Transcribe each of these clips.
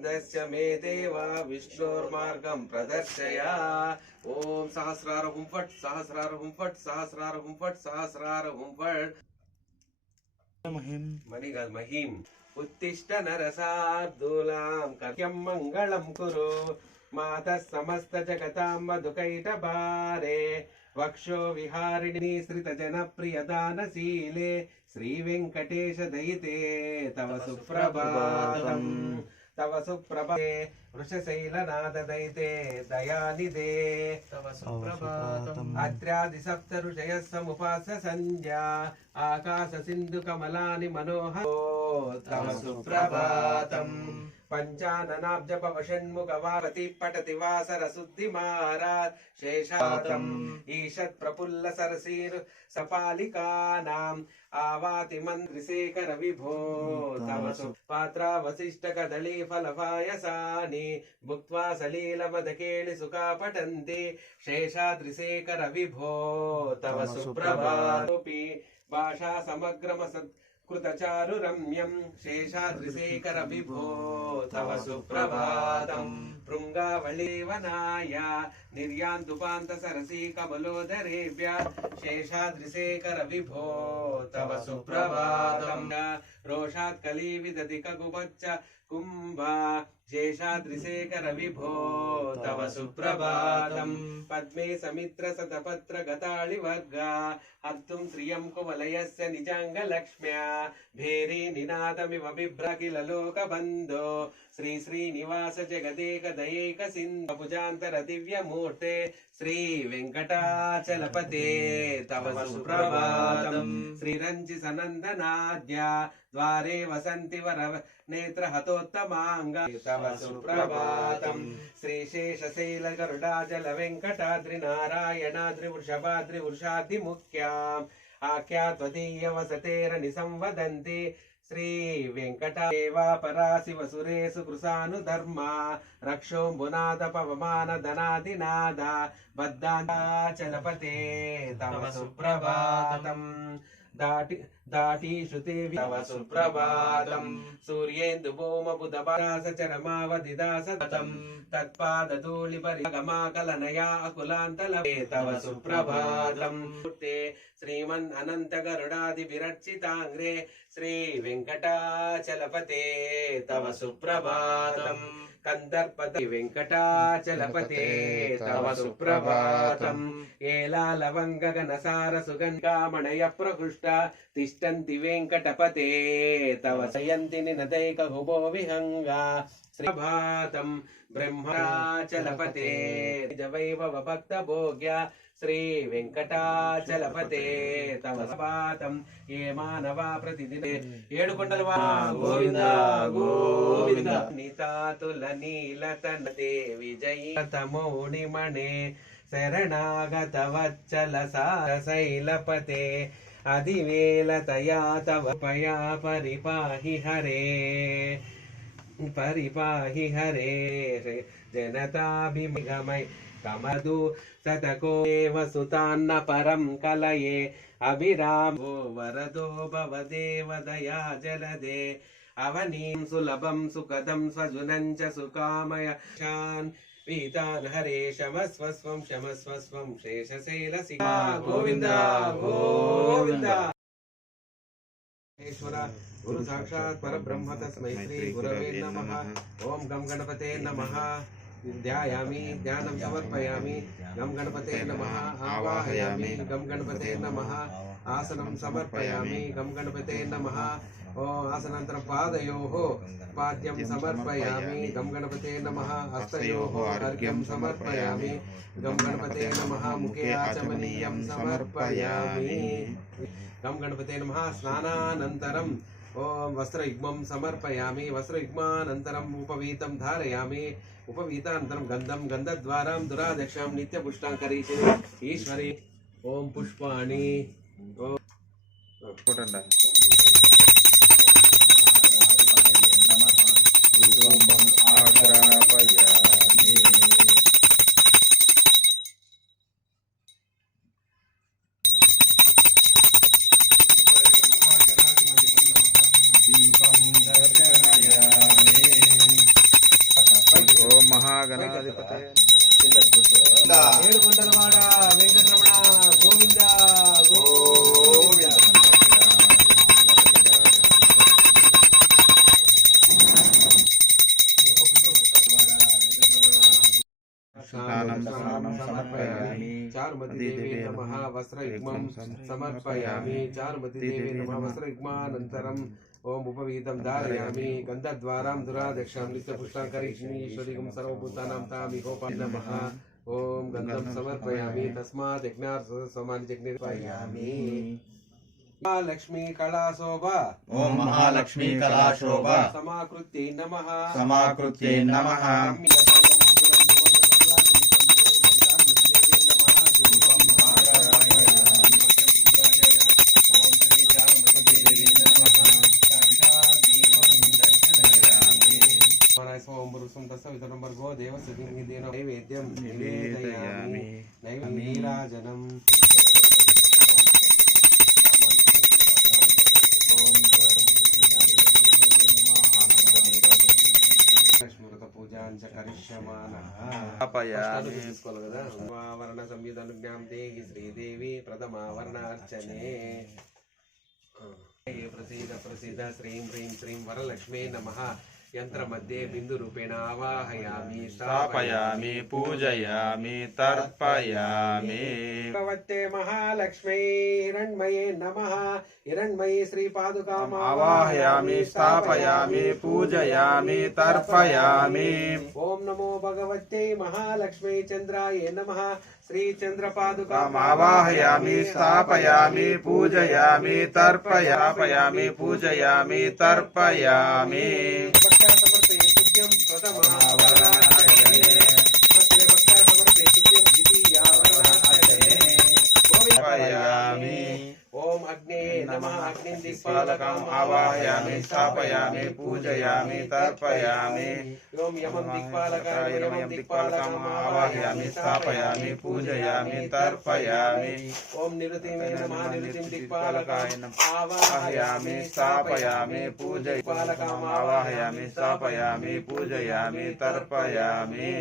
संबंधस्य मे देवा विष्णोर्मार्गं प्रदर्शय। ओम सहस्रार हुं फट् सहस्रार हुं फट् सहस्रार हुं फट् सहस्रार हुं फट्। मणिं उत्तिष्ठ नरसार्दूलां कर्यं मङ्गलं कुरु मातः समस्त जगतां मधुकैटभारे वक्षो विहारिणी श्रित जनप्रियदानशीले श्रीवेङ्कटेश दयिते तव सुप्रभातम् तव सुप्रभाते वृषशैलनाथ दयिते दयानिधे तव सुप्रभातम् अत्र्यादि सप्त ऋषयः समुपास्य संध्या आकाश सिन्धु कमलानि मनोहरो तव सुप्रभातम् पंचाननाब्ज पवषण्मुखवारति पठति वासर शुद्धिमारात् शेषातम् ईषत् प्रफुल्ल सरसीर् सपालिकानाम् आवाति मन्त्रिशेखर विभो तव सुपात्रा वसिष्ठ कदली फलपायसानि भुक्त्वा सलीलमदकेलि सुखा पठन्ति शेषाद्रिशेखर विभो तव सुप्रभातोऽपि भाषा समग्रमसत् कृतचारु रम्यं शेषाद्रिशेखर विभो तव सुप्रभातम् भृङ्गावलीवनाय निर्यान्तुपान्त सरसी कमलोदरेभ्य शेषाद्रिशेखर विभो तव सुप्रभातम् रोषात् कली विदति ककुपच्च कुम्भा शेषाद्रिशेखर विभो तव सुप्रभातम् पद्मे समित्र शतपत्र गताळिवर्गा हर्तुं श्रियं कुवलयस्य निजाङ्गलक्ष्म्या भेरी निनादमिव बिभ्र किल लोकबन्धो श्री श्रीनिवास जगदेक दयैक सिन्धु भुजान्तर दिव्यमूर्ते श्री वेङ्कटाचलपते तव सुप्रभातम् श्रीरञ्जि सनन्दनाद्या द्वारे वसन्ति वर नेत्र हतोत्तमाङ्ग तव सुप्रभातम् श्रीशेषशैल गरुडाचल वेङ्कटाद्रि नारायणाद्रि वृषभाद्रि वृषाद्रिमुख्याम् आख्यात्वदीय वसतेर निसंवदन्ति श्री वेङ्कटेवा परा शिवसुरेषु कृशानुधर्मा रक्षोऽम्बुनाथ पवमान धनादिनाद बद्धाचलपते तव सुप्रभातम् दाटीषु ते तव सुप्रभातम् सूर्येन्दु भौम बुधपरास चरमावधिदासतम् तत्पादधूलिपरिगमाकलनया अकुलान्तलभे तव सुप्रभातम् श्रीमन् अनन्त गरुडादि विरचिताङ्ग्रे श्री वेङ्कटाचलपते तव सुप्रभातम् कंदर्पति वेङ्कटाचलपते तव सुप्रभातम् एलालवङ्ग गणसार सुगन्धामणय प्रहृष्टा तिष्ठन्ति वेङ्कटपते तव शयन्ति निनदैकहुबो विहङ्गा श्रीभातम् ब्रह्मचाचलपते जवैभव भक्तभोग्या श्री वेङ्कटाचलपते तव सुप्रभातम् ये मानवा प्रतिदिने ఏడుకొండలవా గోవింద గోవింద నితాతుల నీలతనతే విజయతమౌనిమణే శరణాగత వచ్చల సారశైలపతే అదివేలతయా తవ పయా పరిపాహి హరే परिपाहि हरे जनताभिमय कमदु सतको एव सुतान्न परं कलये अभिरामो वरदो भवदेव दया जलदे अवनीं सुलभं सुखदं स्वजुनं च सुकामय शान् पीतान् हरे क्षमस्वस्वं क्षमस्वस्वं शेषशैलसिका गोविन्द गोविन्द गुरु साक्षात् परब्रह्म तस्मै श्री गुरवे नमः। ओम गम गणपते नमः। ध्यायामि ध्यानं समर्पयामि गम गणपते नमः। आवाहयामि गम गणपते नमः। आसनं समर्पयामि गम गणपते नमः। आसनानन्तरं पादयोः पाद्यं समर्पयामि गम गणपते नमः। हस्तयोः अर्घ्यं समर्पयामि गम गणपते नमः। मुखे आचमनीयं समर्पयामि गम गणपते नमः। स्नानानन्तरं वस्त्रयुग्मं समर्पयामि वस्त्रयुग्मानन्तरम् उपवीतं धारयामि उपवीतानन्तरं गन्धं गन्धद्वारां दुरादक्षां नित्यपुष्टाङ्करीशिनि ईश्वरी ओम पुष्पाणि दीपं दर्शयामि మహాగణాధిపతయే ఏడుకొండలవాడ వెంకటరమణ గోవింద గోవింద. చారుమతిదేవే నమః వస్త్రయుగ్మం సమర్పయామి. చారుమతిదేవే నమః వస్త్రయుగ్మానంతరం ఓం ఉపవీతం ధారయామి. గంధద్వారాం దురాదక్షాం నిత్యపుష్టాం కరిష్మి ఈశ్వరీగం సర్వభూతానాం తామి గోపాయ నమః. ఓం గంధం సమర్పయామి. తస్మాత్ యజ్ఞార్సమాని నిర్పయామి. మహాలక్ష్మీ కళాశోభా ఓం మహాలక్ష్మీ కళాశోభా సమాకృత్యై నమః. సమాకృత్యై నమః. నైవేద్యం నివేదయామి. నీరాజనం పూజాంచ కరిష్యమానః. తీసుకోవాలి కదా. వర్ణ సంయుధనుజ్ఞాం దేహి శ్రీదేవి ప్రథమావరణ అర్చనే. ప్రసీద ప్రసీద శ్రీం హ్రీం శ్రీం వరలక్ష్మే నమః. యంత్ర మధ్య బిందు రూపేణ ఆవాహయామి స్థాపయామి పూజయామి తర్పయామి. భగవతే మహాలక్ష్మీ హిరణ్మయే నమః. హిరణ్మయీ శ్రీ పాదుకాం ఆవాహయామి స్థాపయామి పూజయామి తర్పయామి. ఓం నమో భగవతే మహాలక్ష్మీ చంద్రాయ నమః. శ్రీ చంద్ర పాదుకాం ఆవాహయామి స్థాపయామి పూజయామి తర్పయామి పూజయామి తర్పయామి. సమర్పయుభ్యం ప్రథమావరణార్చనే. సమర్పయుభ్యం ద్వితీయావరణార్చనే. తర్పయామి. ఓం అగ్నే నమః. అగ్నిం దిక్పాలకం దిక్పాలకం ఆవాహయామి స్థాపయామి పూజయామి తర్పయామి. ఓం యమం దిక్పాలకాయ యమం దిక్పాలకం ఆవాహయామి స్థాపయామి పూజయామి తర్పయామి. ఓం నిరుతిమే నమః. నిరుతిం దిక్పాలకాయ ఆవాహయామి స్థాపయామి పూజయామి ఆవాహయామి స్థాపయామి పూజయామి తర్పయామి.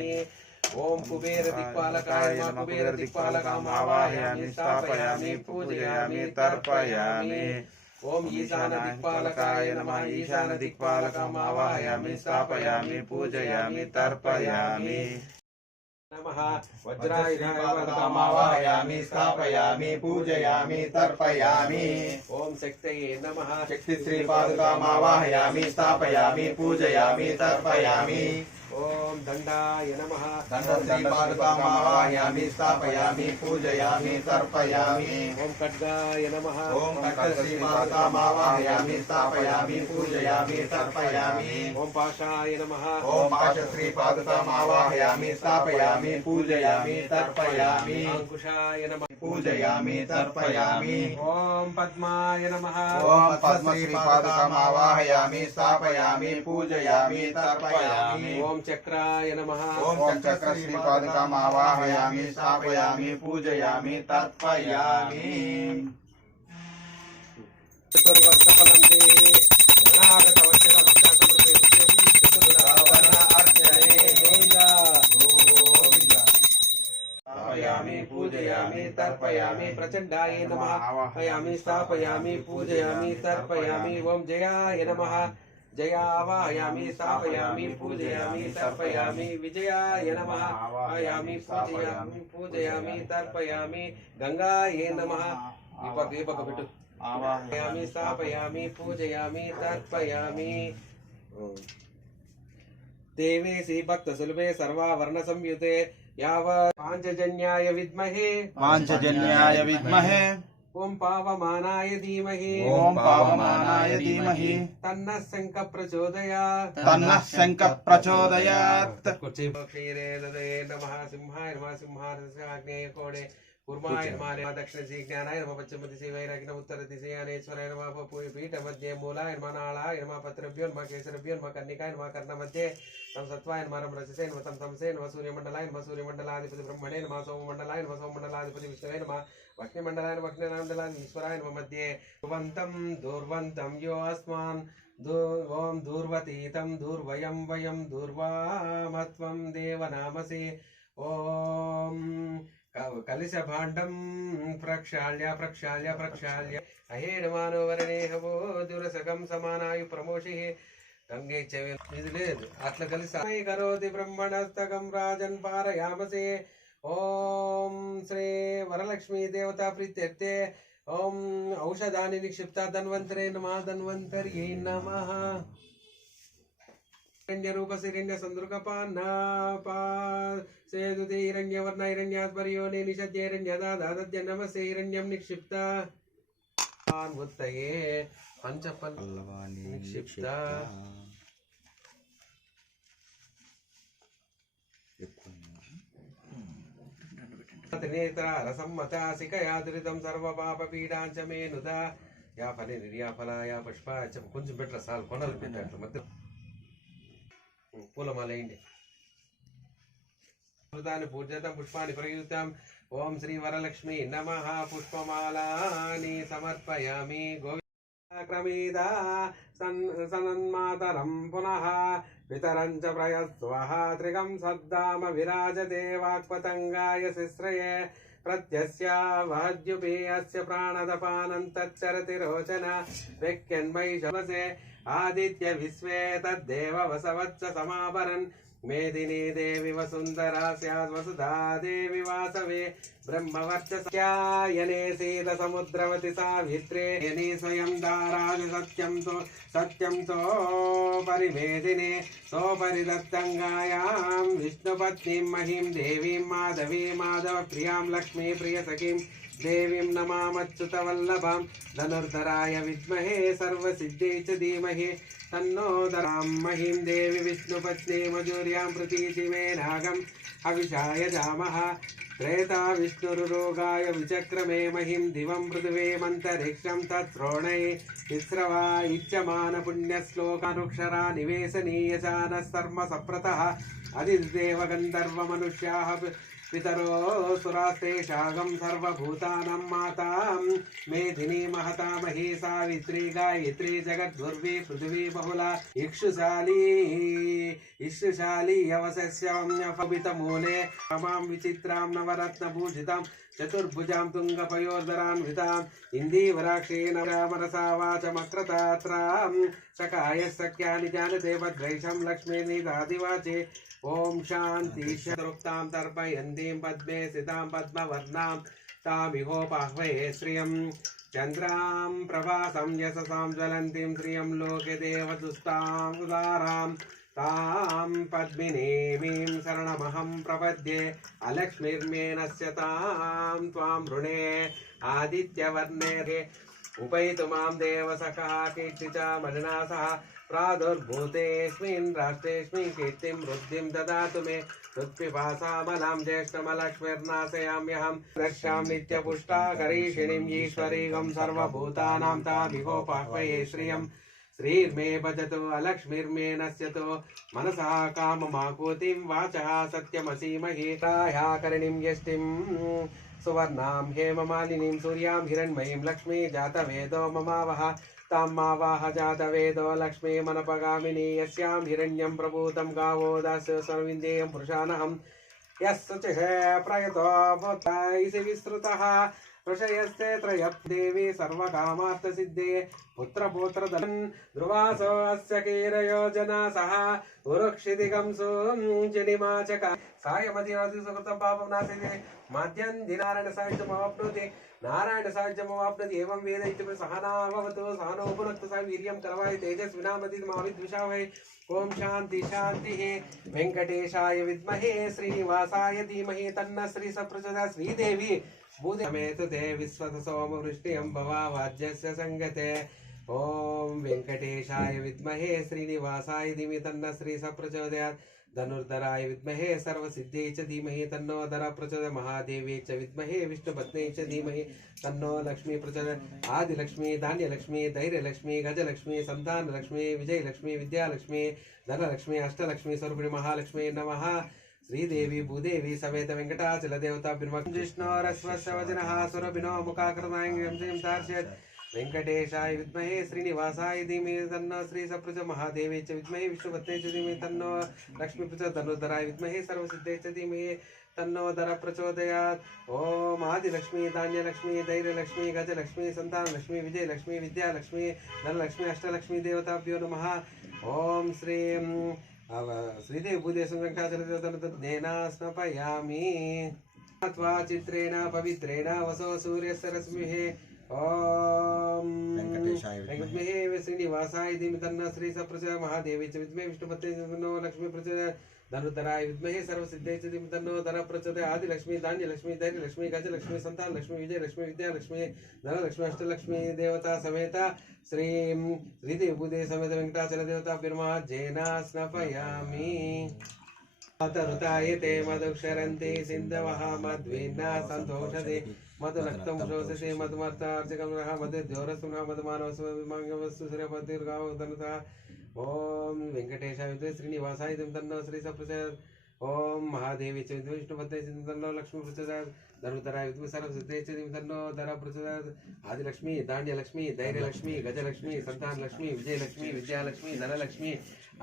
ఓం కుబేర దిక్పాలకాయ నమః. కుబేర దిక్పాలకం ఆవాహయామి స్థాపయామి పూజయామి తర్పయామి. ఓం ఈశాన దిక్పాలకాయ నమః. ఈశాన దిక్పాలకం ఆవాహయామి స్థాపయామి పూజయామి తర్పయామి. నమః. వజ్రాయుధాయ ఆవాహయామి స్థాపయామి పూజయామి తర్పయామి. ఓం శక్తయే నమః. శక్తి శ్రీ పాదుకాం ఆవాహయామి స్థాపయామి పూజయామి తర్పయామి. ఓం దండాయ నమః. దండం శ్రీ పాదుకాం ఆవాహయామి స్థాపయామి పూజయామి తర్పయామి. ఓం ఖడ్గాయ నమః. ఓం ఖడ్గ శ్రీ పాదుకాం ఆవాహయామి స్థాపయామి పూజయామి తర్పయామి. ఓం పాశాయ నమః. ఓం పాశ శ్రీ పాదుకాం ఆవాహయామి స్థాపయామి పూజయామి తర్పయామి. అంకుశాయ నమః. పూజయామి తర్పయామి. ఓం పద్మాయ నమః. ఓం పద్మ శ్రీ పాదుకాం ఆవాహయామి స్థాపయామి పూజయామి తర్పయామి. ఓం చక్రాయ నమః. ఓం చక్ర శ్రీ పాదుకాం ఆవాహయామి స్థాపయామి పూజయామి తర్పయామి. చతుర్వర్గఫలం దేహి గణాగతవచ్చల భక్తాసమృతేభ్యం చతుర్వర్గఫల అర్చనే. గోవింద గోవింద. స్థాపయామి పూజయామి తర్పయామి. ప్రచండాయ నమః. ఆవాహయామి స్థాపయామి పూజయామి తర్పయామి. ఓం జయాయ నమః. జయావాహయామి స్థాపయామి పూజయామి తర్పయామి. విజయాయ నమః. ఆవాహయామి పూజయామి తర్పయామి. గంగాయే నమః. ఈ పక్క పెట్టు. ఆవాహయామి స్థాపయామి పూజయామి తర్పయామి. దేవే శ్రీ భక్త సులభే సర్వావర్ణ సంయుతే యావత్ పాంచజన్యాయ విద్మహే పాంచజన్యాయ విద్మహే ఓం పావమానాయ ధీమహి ఓం పావమానాయ ధీమహి తన్నః శంఖ ప్రచోదయాత్ తన్నః శంఖ ప్రచోదయాత్. క్షీరే దదే నమః. సింహాయ నమః. సింహాయ కోడే కుర్మాయ నమః. దక్షిణ దిశ జ్ఞానాయ నమః. పశ్చిమ దిశ వైరాగ్య ఉత్తర దిశ అనేశ్వరాయ నమః. పీఠ మధ్య మూలాయ నమః. నాళాయ నమః. పత్రభ్యో నమః. కేసరభ్యో నమః. కన్నికాయ నమః. కర్ణ మధ్య తం సత్వాయ నమః. రజసే నమః. తం తమసే నమః. సూర్యమండలాయ నమః. సూర్యమండలాధిపతి బ్రహ్మణే నమః. సోమమండలాయ నమః. సోమమండలాధిపతి విష్ణవే నమః. వక్ష్ణిమండలాయ వక్ష్ణిమండలాయ ఈశ్వరాయ నమః. మధ్యే ధ్రువంతం దుర్వంతం యో అస్మాన్ ఓం దూర్వతీతం దూర్వయం వయం దూర్వామత్వం దేవనామసి ఓం కలిశభాండం ప్రక్షాళ్య ప్రక్షాళ్య ప్రక్షాళ్య అహేణమానో వరణేహవో దురసకం సమానాయు ప్రమోషి గంగే చెవి ఇది లేదు అట్లా కలిసి కరోతి బ్రహ్మణస్తకం రాజన్ పారయామసే ఓం శ్రీ వరలక్ష్మీ దేవతా ప్రీత్యర్థే ఓం ఔషధాని నిక్షిప్త ధన్వంతరే నమః ధన్వంతర్యై నమః హిరణ్యరూప హిరణ్య సందృకపాన్నపాసేదుతే హిరణ్యవర్ణ హిరణ్యాత్పర్యోని నిషజ్య హిరణ్యదాదాద్య నమస్తే హిరణ్యం నిక్షిప్త ఉత్తయే పంచపల్ నిక్షిప్త త్రినేత్ర రసమ్మత సికయాదృతం సర్వపాపపీడాంచ మే నుత యా ఫలి నిర్యాఫల యా పుష్ప కొంచెం బెటర్ సార్ కొనలు పెట్టట్లు మధ్య పూలమాల వేయండి పూజ్యతం పుష్పాన్ని ప్రయుక్తం ఓం శ్రీ వరలక్ష్మి నమః పుష్పమాలాని సమర్పయామి గోవింద సనన్మాతరం పునః పితరం చ ప్రయస్వః త్రిగం సద్దామ విరాజతే వాక్పతంగాయ శిశ్రయే ప్రత్యస్య వహద్యుపేయస్య ప్రాణదపానం తచ్చరతి రోచన వ్యక్యన్మై శవసే ఆదిత్య విశ్వే తద్దేవ వసవచ్చ సమాపరన్ మేదినీ దేవి వసుంధరా స్యాద్ వసుధా దేవి వాసవే బ్రహ్మవర్చస్యాయనే శీత సముద్రవతి సావిత్రే యని స్వయం దారాజ సత్యం తో పరివేదినే సో పరిదత్తంగాయాం విష్ణుపత్నీం మహిం దేవీం మాధవీ మాధవ ప్రియాం లక్ష్మీ ప్రియ సఖీం దేవీం నమామచ్యుత వల్లభాం ధనుర్ధరాయ విద్మహే సర్వసిద్ధే చ ధీమహి తన్నోదరాం మహిం దేవి విష్ణుపత్నీ మజూర్యాం ప్రతీతి మే నాగం హవిషాయ జామః త్రేతా విష్ణురురోగాయ విచక్రమే మహిం దివం పృథివీమంతరిక్షం తత్శ్రోణై తిస్రవా ఇచ్చమాన పుణ్యశ్లోకానుక్షరా నివేశనీయచాన సర్మ సప్రతః అదిదేవ గంధర్వ మనుష్యాః పితరో సురాస్తేషాగం సర్వభూతానం మాతాం మేధినీ మహతామహీ సావిత్రీ గాయత్రీ జగద్గుర్వీ పృథివీ బహుళ ఇక్షుశాలీ యవసస్యమితమూలే రమాం విచిత్రాం నవరత్నభూషితాం చతుర్భుజాం తుంగపయోర్ధరాన్వితాం ఇందీవరాక్షేణ రామరసా వాచమక్రతాత్రాం సకాయ సఖ్యాని జానతే భద్రైషం లక్ష్మీర్నిదాదివాచే ఓం శాంతి శరుక్తాం తర్పయంతీం పద్మే సితాం పద్మవర్ణాం తామిహోపాహ్వయే శ్రియం చంద్రాం ప్రభాసం యశసాం జ్వలంతిం శ్రియం లోకే దేవదుస్తాం ఉదారాం తాం పద్మినీమీం శరణమహం ప్రపద్యే అలక్ష్మిర్మేనస్య తాం త్వాం రుణే ఆదిత్యవర్ణే ఉపైతు మాం దేవసఖా కీర్తిచా మలినా సహ ప్రాదుర్భూతేస్మిన్ రాష్ట్రేస్మిన్ కీర్తిం వృద్ధిం దదాతు మే హృత్పిపాసామలాం జ్యేష్ఠమలక్ష్మిర్నాశయామ్యహం రక్షాం నిత్యపుష్టా గరీషిణీం ఈశ్వరీగం సర్వభూతానాం తామిహోపాహ్వయే శ్రియం శ్రీర్మే భజతు అలక్ష్మిర్మే నశ్యతు మనసా కామమాకూతిం వాచః సత్యమసీమహి తాయాకరణిం యష్టిం సువర్ణాం హేమమాలినీం సూర్యాం హిరణ్మయీం లక్ష్మీ జాతవేదో మమావహ తాం మావాహ జాతవేదో లక్ష్మీ మనపగామిని యస్యాం హిరణ్యం ప్రభూతం గావో దాస్య సర్విందేయం పురుషానహం యస్సుచిః ప్రయతో భూతైసి విస్తృతః ఋషయస్తే త్రయ దేవి సర్వకామార్థసిద్ధే పుత్రపౌత్రధన్ ధ్రువాసో అస్య కీరయోజనా సహ ఉరుక్షిదిగం సూంజనిమాచక సాయమతిరాజు సుకృతం పాపం నాశితే మాధ్యం దినారాయణ సాహిత్యమవాప్నోతి నారాయణ సాహిత్యమవాప్నోతి ఏవం వేద ఇత్యుపి సహనావవతు సహనోపునక్తు సహ వీర్యం కరవాయ తేజస్వినామతి మావిద్విషావహై ఓం శాంతి శాంతి వెంకటేశాయ విద్మహే శ్రీనివాసాయ ధీమహి తన్న శ్రీ సప్రచోదయాత్ శ్రీదేవి భూతమేతు తే విశ్వత సోమ వృష్టియం భవావాజ్యస్య సంగతే ఓం వెంకటేశాయ విద్మహే శ్రీనివాసాయ ధీమహి తన్న శ్రీ సప్రచోదయాత్ ధనుర్ధరాయ విద్మహే సర్వసిద్ధై చ ధీమహి తన్నో ధర ప్రచోదయాత్ మహాదేవి చ విద్మహే విష్ణుపత్న్యై చ ధీమహి తన్నో లక్ష్మీ ప్రచోదయాత్ ఆదిలక్ష్మీ ధాన్యలక్ష్మీ ధైర్యలక్ష్మీ గజలక్ష్మీ సంతానలక్ష్మీ విజయలక్ష్మీ విద్యాలక్ష్మీ ధనలక్ష్మీ అష్టలక్ష్మీ స్వరూపిణి మహాలక్ష్మీ నమః శ్రీదేవి భూదేవి సమేత వెంకటాచల దేవతా జిష్ణోరస్వశవజనః సురభినో ముఖాకృతాంగం తార్షయత్ వెంకటేశాయ విద్మహే శ్రీనివాసాయ ధీమహి తన్నో శ్రీ సప్రజ మహాదేవే చ విద్మహే విష్ణుపత్నే చ ధీమహి తన్నో లక్ష్మీప్రచ ధనుర్ధరాయ విద్మహే సర్వసిద్ధే చ ధీమహి तन्नो दर प्रचोदयात् ओम आदिलक्ष्मी धान्यलक्ष्मी धैर्यलक्ष्मी गजलक्ष्मी संतानलक्ष्मी विजयलक्ष्मी विद्यालक्ष्मी धनलक्ष्मी अष्टलक्ष्मी देवताभ्यो नमः ओम श्रीं श्रीदेवी भूदेशं वेंकटाचलदेवतानेन स्नापयामि अथवा चित्रेण पवित्रेण वसो सूर्यस्य रश्मिः ओम वेंकटेशाय श्रीनिवासाय धीमहि तन्नो श्री सप्रज महादेवी च विद्महे विष्णुपत्नी च तन्नो लक्ष्मी प्रचोदयात् धनुर्धराय विद्महे सर्वसिद्धे च धीमहि तन्नो धर प्रचोदयात् आदिलक्ष्मी धान्यलक्ष्मी धैर्यलक्ष्मी गजलक्ष्मी संतानलक्ष्मी विजयलक्ष्मी विद्यालक्ष्मी धनलक्ष्मी अष्टलक्ष्मी देवता समेत श्रीं श्रीदेवी भूदेवी समेत वेंकटाचल देवताभ्यो नमः जेन स्नापयामि तरुतायते मधुक्षरन्ति सिन्धवः मध्वीर्ना सन्तोषते मधुरक्तं शोषते मधुमर्तार्चकं नः मधुद्योरसं नः मधुमानवस्वस्तु श्रीपतिर्गावतनुतः ओम वेंकटेशाय विद्महे श्रीनिवासाय धीमहि तन्नो श्री सप्रचोदयात् ओम महादेवी च विद्महे विष्णुपत्नी च धीमहि तन्नो लक्ष्मी प्रचोदयात् धनुर्धराय विद्महे सर्वसिद्धे च धीमहि तन्नो धर प्रचोदयात् आदिलक्ष्मी धान्यलक्ष्मी धैर्यलक्ष्मी गजलक्ष्मी संतानलक्ष्मी विजयलक्ष्मी विद्यालक्ष्मी धनलक्ष्मी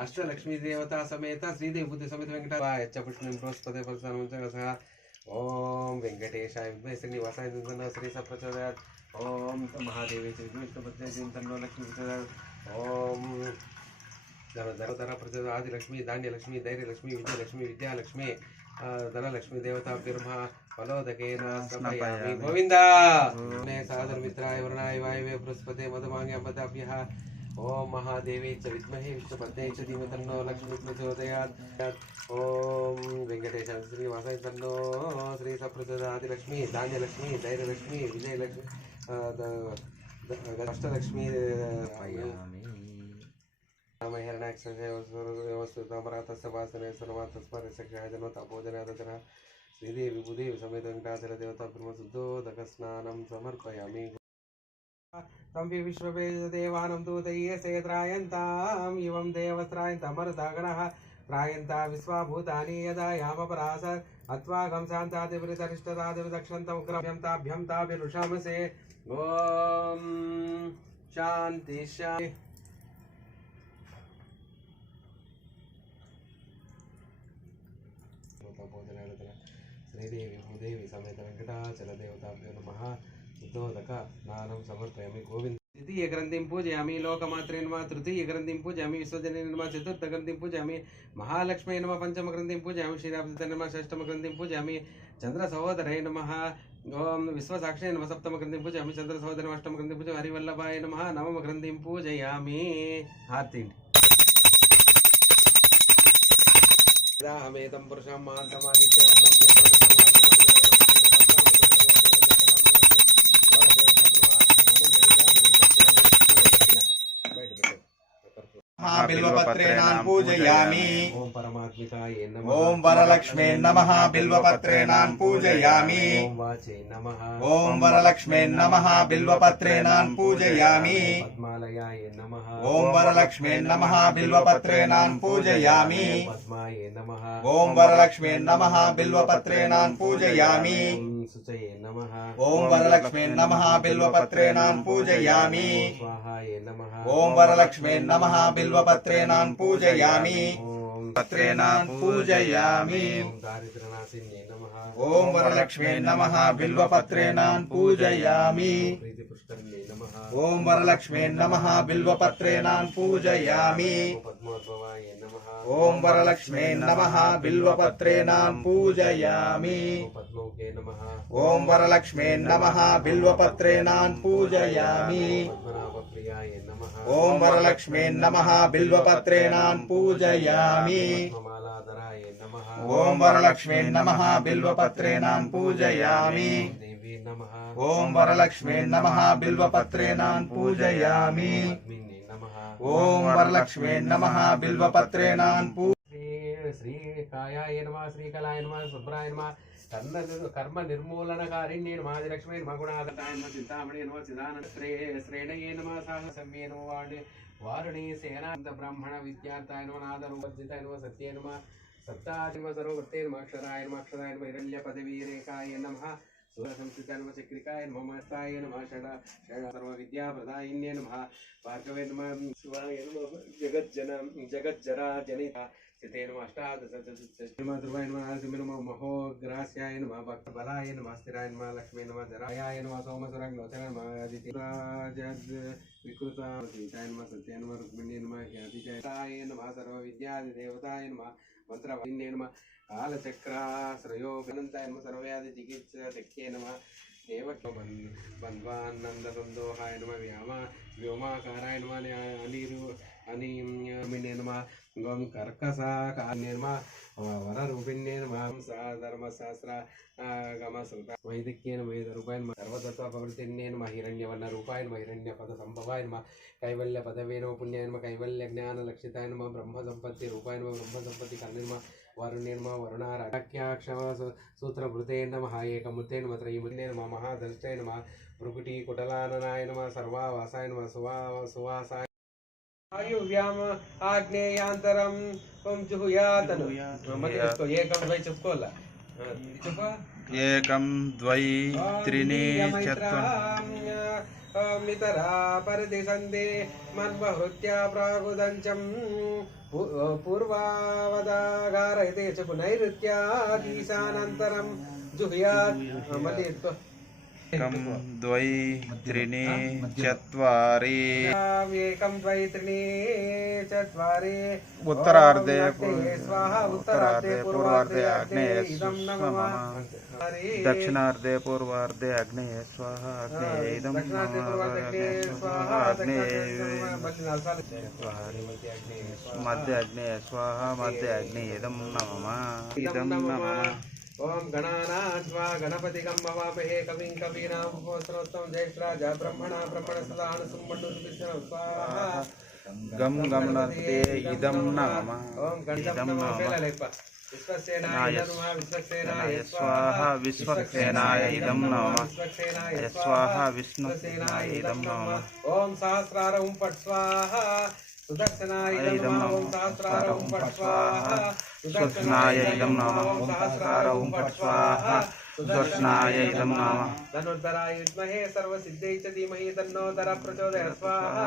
अष्टलक्ष्मी देवता समेत श्रीदेवी भूदेवी समेत वेंकटाय च पुष्पं बृहस्पते फलसानमंचकसः ओम वेंकटेशाय विद्महे श्रीनिवासाय धीमहि तन्नो श्री सप्रचोदयात् ओम महादेवी च विद्महे विष्णुपत्नी च धीमहि तन्नो लक्ष्मी प्रचोदयात् ओम धर प्रचोदयात् आदिलक्ष्मी धान्यलक्ष्मी धैर्यलक्ष्मी विजयलक्ष्मी विद्यालक्ष्मी धनलक्ष्मी देवताभ्यो नमः फलोदकेन स्नापयामि गोविन्द मे सादर मित्राय वरुणाय वायवे बृहस्पते मधुमाङ्गपदाभ्यः ओम महादेवी च विद्महे विष्णुपत्न्यै च धीमहि तन्नो लक्ष्मी प्रचोदयात् ओम वेंकटेशाय श्रीनिवासाय तन्नो श्री सप्रचोदयात् आदिलक्ष्मी धान्यलक्ष्मी धैर्यलक्ष्मी विजयलक्ष्मी अष्टलक्ष्मी श्रीदेवी भूदेवी समेत वेंकटाचल देवता शुद्धोदक स्नानं समर्पयामि तं विश्ववेददेवानं दूतये सेत्रायन्ताम् इवं देवस्त्रायन्तमरुतागणः त्रायन्ता विश्वाभूतानि यदा यामपरास अत्वागं शान्तादिवृतरिष्टतादिवदक्षन्तं क्रम्यं ताभ्यं ताभिरुषामसे ॐ शान्ति शान्ति श्रीदेवी भूदेवी समेत वेंकटाचल देवताभ्यो नमः शुद्धोदक स्नानं समर्पयामि गोविन्द द्वितीय ग्रंथिं पूजयामि लोकमात्रे नमः तृतीय ग्रंथिं पूजयामि विश्वजने नमः चतुर्थ ग्रंथिं पूजयामि महालक्ष्मी नमः पंचम ग्रंथिं पूजयामि श्रीरामचन्द्र नमः षष्ठम ग्रंथिं पूजयामि चंद्र सहोदरे नमः ओम विश्वसाक्षिणे नमः सप्तम ग्रंथिं पूजयामि चंद्र सहोदरे अष्टम ग्रंथिं पूजयामि हरिवल्लभाय नमः नवम ग्रंथिं पूजयामि हार्तिंड रामेतं पुरुषं महान्तमादित्यवन्तं बिल्वपत्रेणान् पूजयामि ओम परमात्मिकाय नमः ओम वरलक्ष्मे नमः बिल्वपत्रेणान् पूजयामि ओम वाचे नमः ओम वरलक्ष्मे नमः बिल्वपत्रेणान् पूजयामि पद्मालयाय नमः ओम वरलक्ष्मे नमः बिल्वपत्रेणान् पूजयामि पद्माय नमः ओम वरलक्ष्मे नमः बिल्वपत्रेणान् पूजयामि ओम सुचये नमः ओम वरलक्ष्मे नमः बिल्वपत्रेणान् पूजयामि स्वाहाय नमः ओम वरलक्ष्मे नमः बिल्वपत्रेणान् पूजयामि ओम पत्रेणान् पूजयामि ओम दारिद्र्यनाशिन्ये नमः ओम वरलक्ष्मे नमः बिल्वपत्रेणान् पूजयामि प्रीतिपुष्करिण्ये नमः ओम वरलक्ष्मे नमः बिल्वपत्रेणान् पूजयामि ओम पद्मोद्भवाय नमः ओम वरलक्ष्मे नमः बिल्वपत्रेणान् पूजयामि ओम पद्मौके नमः ओम वरलक्ष्मे नमः बिल्वपत्रेणान् पूजयामि पद्मनाभप्रियाय नमः ओम वरलक्ष्मे नमः बिल्वपत्रेणान् पूजयामि पद्ममालाधराय नमः ओम वरलक्ष्मे नमः बिल्वपत्रेणान् पूजयामि देवी नमः ओम वरलक्ष्मे नमः बिल्वपत्रेणान् पूजयामि पद्मिन्ये नमः ओम वरलक्ष्मे नमः बिल्वपत्रेणान् श्री कायाय नमः श्रीकलाय नमः शुभ्राय नमः कर्म निर्मूलनकारिण्ये नमः आदिलक्ष्मी नमः गुणाधराय नमः चिन्तामणे नमः चिदानंदे श्रेणये नमः साहसम्ये नमः वारुणी सेनान्त ब्राह्मण विद्यार्थाय नमः नादरूपजिताय नमः सत्ये नमः सत्ताय नमः सर्ववृत्ते नमः अक्षराय नमः हिरण्यपदवीरेखाय नमः संस्कृताय नमः चक्रिकाय नमः मस्ताय नमः षड सर्वविद्याप्रदायिन्ये नमः भार्गवे नमः शिवाय नमः जगज्जरा जनिता सिते नमः अष्टादश नमः ध्रुवाय नमः नरसिंहाय नमः महोग्रास्याय नमः भक्तबलाय नमः स्थिराय नमः लक्ष्मी नमः जरायाय नमः सोमसुरग्नोचराय नमः आदित्यराजद् विकृताय नमः सत्याय नमः रुक्मिण्ये नमः ज्ञातिजयाय नमः सर्वविद्यादिदेवताय नमः मंत्रवाहिन्ये नमः कालचक्राश्रयो अनन्ताय नमः सर्वव्याधिचिकित्सशक्त्यै नमः देवबन्ध्वानन्दसन्दोहाय नमः व्योमाकाराय नमः अनिमिन्ये नमः गं कर्कशाकान्ये नमः वररूपिण्ये नमः धर्मशास्त्र गमसृता वैदिक्येन वेदरूपाय नमः सर्वतत्त्वप्रवृत्तिन्ये नमः हिरण्यवर्णरूपाय नमः हिरण्यपदसम्भवाय नमः कैवल्यपदवे नमः पुण्याय नमः कैवल्यज्ञानलक्षिताय नमः ब्रह्मसम्पत्तिरूपाय नमः ब्रह्मसम्पत्तिकर्णे नमः वरुणे नमः वरुणाराख्याक्षम सूत्रभृते नमः एकमूर्ते नमः त्रयीमूर्ते नमः महादृष्टे नमः भ्रुकुटीकुटलाननाय नमः सर्वावासाय नमः सुवासाय आयुव्याम आग्नेयांतरम ओम जुहुयातनु मतलब एकम भाई चुपकोला चुप एकं द्वै त्रीणि मितरा परदिशन्ते मन्वहृत्या प्रागुदञ्चं पूर्वावदागारयते च पुनैऋत्यादीशानन्तरं जुहुयात् मल्लित्व एकं द्वै त्रीणि चत्वारि एकं द्वै त्रीणि चत्वारि उत्तरार्धे स्वाहा उत्तरार्धे पूर्वार्धे आग्नेये नमः दक्षिणार्धे पूर्वार्धे आग्नेये स्वाहा आग्नेये इदं स्वाहा आग्नेये मध्य आग्नेये स्वाहा मध्य आग्नेये इदं नमः ओम गणानान्त्वा गणपतिगं भवामहे कविं कवीनामुपस्रोत्तमं ज्येष्ठराजा ब्रह्मणा ब्रह्मणसदानुसुम्मण्डुर्विष्णु स्वाहा गं गमनते इदं नमः ओम गणितं नमः विश्वसेनाय नमः विश्वसेनाय स्वाहा विश्वसेनाय इदं नमः स्वाहा विष्णुसेनाय इदं नमः ओम सहस्रारं पट् स्वाहा सुदर्शनाय इदं नमः ओम सहस्रारं पट् स्वाहा सुदर्शनाय इदं नमः ओम सहस्रारं पट् स्वाहा सुदर्शनाय इदं नमः धनुर्धराय विद्महे सर्वसिद्धयै च धीमहि तन्नो दरः प्रचोदयात् स्वाहा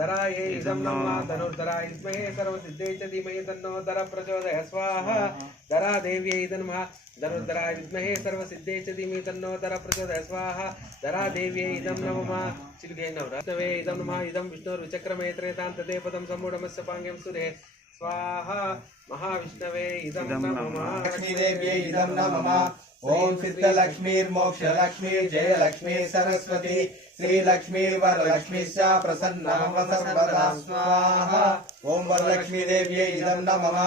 धरायै इदं नमः धनुर्धराय विद्महे सर्वसिद्धयै च धीमहि तन्नो दरः प्रचोदयात् स्वाहा धरादेव्यै इदं नमः धनुर्धराय विद्महे सर्वसिद्धयै च धीमहि तन्नो दरः प्रचोदयात् स्वाहा धरादेव्यै इदं नमः चिल्गेनवरत्नवे इदं नमः इदं विष्णुर्विचक्रमे त्रेतान्तदे पदं सम्मूढमस्य पाङ्ग्यं सुरे स्वाहा महाविष्णवे इदं नमः लक्ष्मीदेव्यै इदं नमः ओम सिद्धलक्ष्मीर्मोक्षलक्ष्मी जयलक्ष्मी सरस्वती श्रीलक्ष्मी वरलक्ष्मी च प्रसन्ना मम सर्वदा स्वाहा ओम वरलक्ष्मीदेव्यै इदं नमः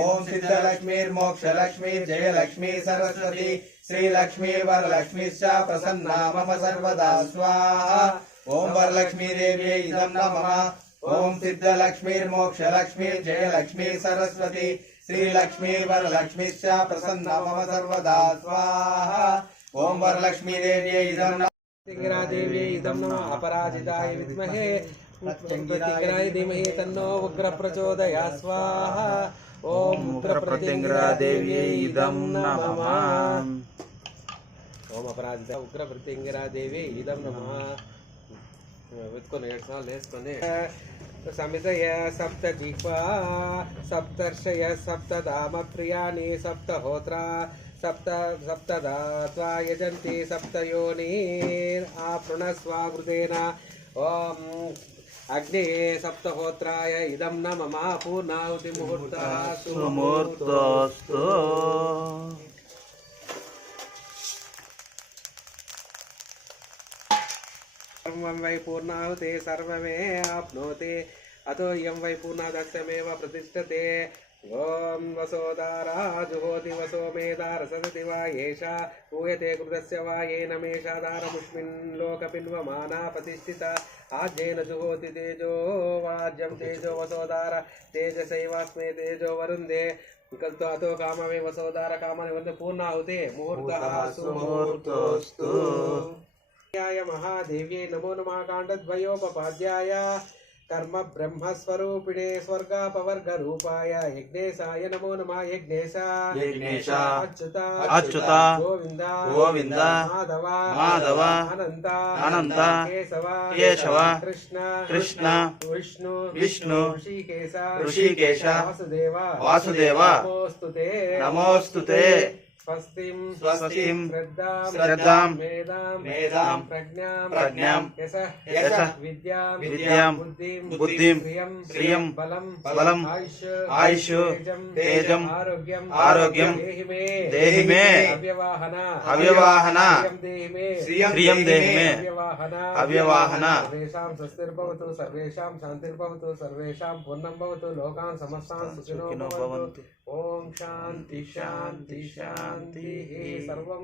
ओम सिद्धलक्ष्मीर्मोक्षलक्ष्मी जयलक्ष्मी सरस्वती श्रीलक्ष्मी वरलक्ष्मी च प्रसन्ना मम सर्वदा स्वाहा ओम वरलक्ष्मीदेव्यै इदं नमः ओम सिद्धलक्ष्मीर्मोक्षलक्ष्मी जयलक्ष्मी सरस्वती श्रीलक्ष्मी वरलक्ष्मीश्च प्रसन्ना मम सर्वदा स्वाहा ओम वरलक्ष्मीदेव्यै इदं नमः प्रतिंगरादेव्यै इदं नमः अपराजिताय विद्महे प्रतिंगराय धीमहि तन्नो उग्र प्रचोदयात् स्वाहा ओम उग्र प्रतिंगरादेव्यै इदं नमः ओम अपराजिता उग्र प्रतिंगरादेव्यै इदं नमः वेत्कोने 2 साल लेस्कोने समितय सप्तजिह्वा सप्तर्षय सप्तधाम प्रियाणि सप्तहोत्रा सप्तदा यजन्ति सप्तयोनिरापृणस्वावृतेन ओम अग्ने सप्तहोत्राय इदं नमः पूर्णाहुति मुहूर्तः सुमुहूर्तोऽस्तु सर्वं वै पूर्णाहुते सर्वमे आप्नोति अतो इयं वै पूर्णादक्षमेव प्रतिष्ठते ओम वसोदारा जुहोति वसो मेदार सदति वा एषा पूयते कृतस्य वा येन मेषादारमुष्मिन् लोकपिन्वमाना प्रतिष्ठिता आज्येन जुहोति तेजो वाज्यं तेजो वसोदार तेजसैवास्मे तेजो वरुन्धे अतो काममे वसोदार कामानि वरुन्धे पूर्णाहुते मुहूर्तः सुमुहूर्तोऽस्तु महादेव्यै नमो नमः काण्डद्वयोपपाद्याय कर्म ब्रह्मस्वरूपिणे स्वर्गापवर्गरूपाय यज्ञेशाय नमो नमः। यज्ञेश अच्युत गोविंद माधव अनंत केशव कृष्ण विष्णु ऋषिकेश वासुदेव नमोस्तुते। स्वस्तिं श्रद्धां मेधां प्रज्ञां यशः विद्यां बुद्धिं श्रियं बलम् आयुष तेजम् आरोग्यं देहि मे अव्यवाहन श्रियं देहि मे अव्यवाहन। सर्वेषां स्वस्तिर्भवतु सर्वेषां शान्तिर्भवतु सर्वेषां पूर्णं भवतु लोकान् समस्तान् सुखिनो भवन्तु। ओम शांति शांति शांति सर्वं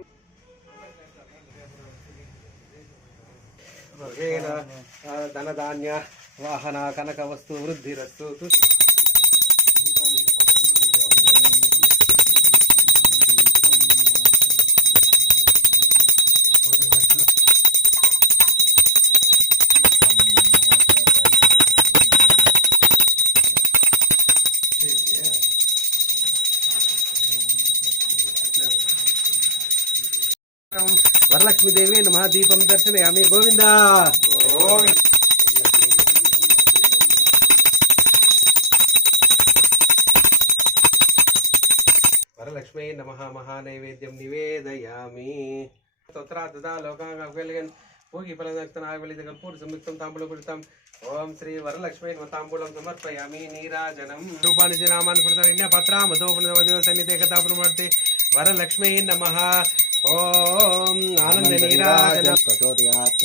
धनधान्य वाहन कनक वस्तु वृद्धिरस्तु। वरलक्ष्मी देवी नमः। दीपं दर्शयामि गोविंद। वरलक्ष्मी नमः। महानैवेद्यं निवेदयामि। स्तोत्रा ददा लोकांगवेलगन भोगी फलदक्तन आगवलित कर्पूर संयुक्तं तांबूलपूरितं। ओम श्री वरलक्ष्मी नमः। तांबूलं समर्पयामि नीराजनं रूपाणि च नामानि कृतरण्य पत्रामधोपनवदेव सन्निधे कथा प्रवर्ते। वरलक्ष्मी नमः। ओम आनंद नीराजनं प्रचोदयात्।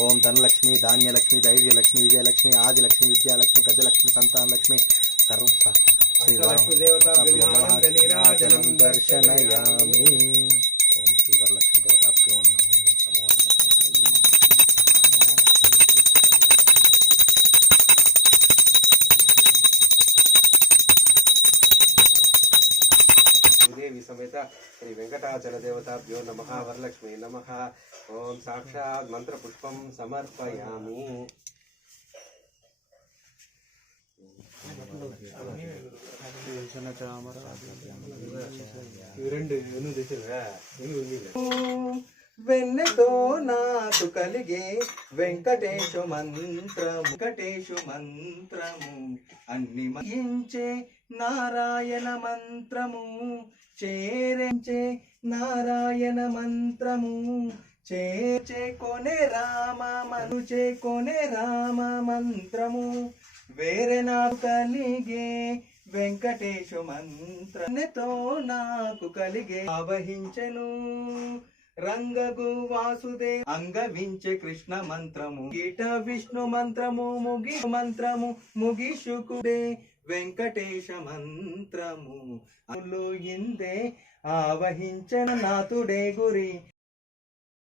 ओम धनलक्ष्मी धान्यलक्ष्मी धैर्यलक्ष्मी विजयलक्ष्मी आदिलक्ष्मी विद्यालक्ष्मी गजलक्ष्मी संतानलक्ष्मी सर्व लक्ष्मी देवताभ्यो आनंद नीराजनं दर्शनयामि। ओम श्री वरलक्ष्मी देवताभ्यो नमो देवी समेत श्री वेंकटाचल देवताभ्यो नमः। वरलक्ष्मी नमः। ओम साक्षात् मंत्र पुष्पं समर्पयामि। వెన్నెతో నాకు కలిగే వెంకటేశు మంత్రము అన్ని మయించే నారాయణ మంత్రము చేరించే నారాయణ మంత్రము చేచే కొనే రామ మంత్రము వేరే నాకు కలిగే వెంకటేశు మంత్రముతో నాకు కలిగే ఆవహించెను రంగగు వాసుదే అంగవించే కృష్ణ మంత్రము గీట విష్ణు మంత్రము ముగిషుకుడే వెంకటేశ మంత్రము ఇందే ఆవహించన నాతుడే గురి